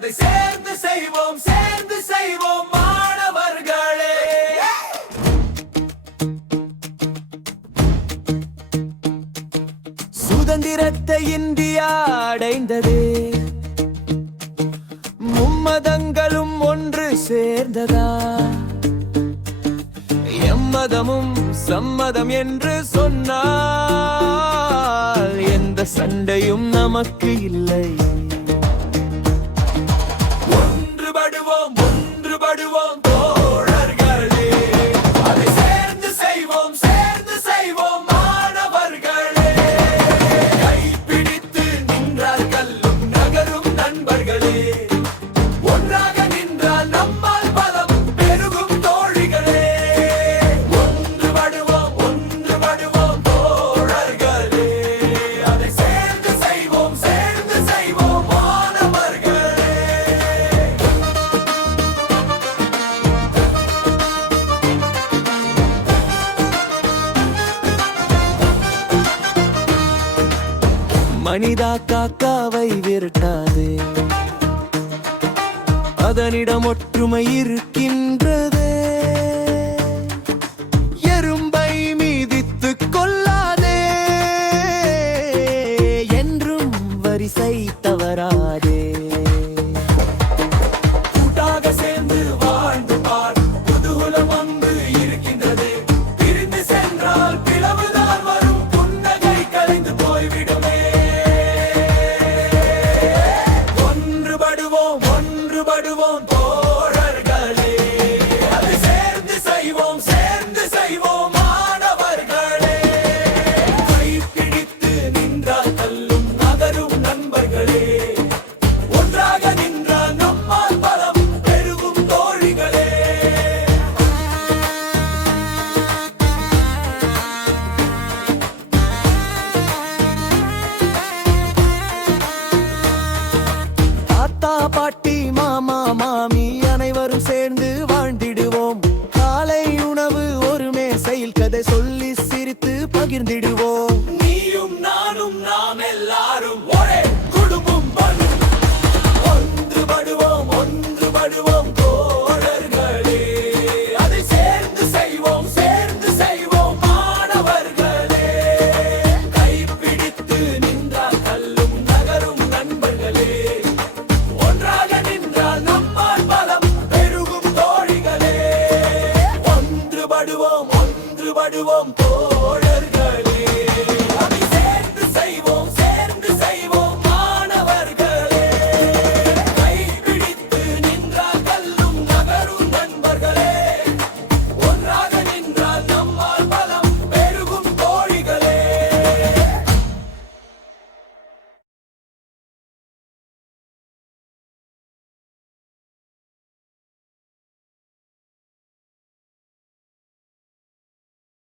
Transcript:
அதை சேர்ந்து செய்வோம் மாணவர்களே. சுதந்திரத்தை இந்தியா அடைந்தது, மும்மதங்களும் ஒன்று சேர்ந்ததா? எம்மதமும் சம்மதம் என்று சொன்னால் எந்த சண்டையும் நமக்கு இல்லை. ஒன்றுபடுவோம் தோழர்களே, அதை சேர்ந்து செய்வோம் மாணவர்களே. கைப்பிடித்து நின்றால் கல்லும் நகரும் நண்பர்களே, ஒன்றாக நின்றால் நம்மால் பலம் பெருகும் தோழிகளே. ஒன்றுபடுவோம் தோழர்களே, அதை சேர்ந்து செய்வோம் மாணவர்களே. மனிதா காக்காவை விரட்டாது, அதனிடம் ஒற்றுமை இருக்கின்றது. எறும்பை மீதித்து கொள்ளாதே, என்றும் வரிசை தவறாதே. கூட்டாக சேர்ந்து வாழ்ந்து பார், குதூகலம் அங்கு இருக்கின்றது. பிரிந்து சென்றால் பிளவுதான் வரும், புன்னகை கலைந்து போய்விடுமே. ஒன்றுபடுவோம் தோழர்களே, அதை சேர்ந்து செய்வோம் மாணவர்களே. கைப்பிடித்து நின்றால் கல்லும் நகரும் நண்பர்களே, ஒன்றாக நின்றால் நம்மால் பலம் பெருகும் தோழிகளே. தாத்தா பாட்டி மாமா மாமி அனைவரும் சேர்ந்து வாழ்ந்திடுவோம். காலை உணவு ஒரு மேசையில் கதை சொல்லி சிரித்து பகிர்ந்திடுவோம். நீயும் நானும் நாம் எல்லாரும் ஒரே குடும்பம். ஒன்றுபடுவோம் தோழர்களே, அதை சேர்ந்து செய்வோம் மாணவர்களே. கைப்பிடித்து நின்றால் கல்லும் நகரும் நண்பர்களே, ஒன்றாக நின்றால் நம்மால் பலம் பெருகும் தோழிகளே. ஒன்றுபடுவோம்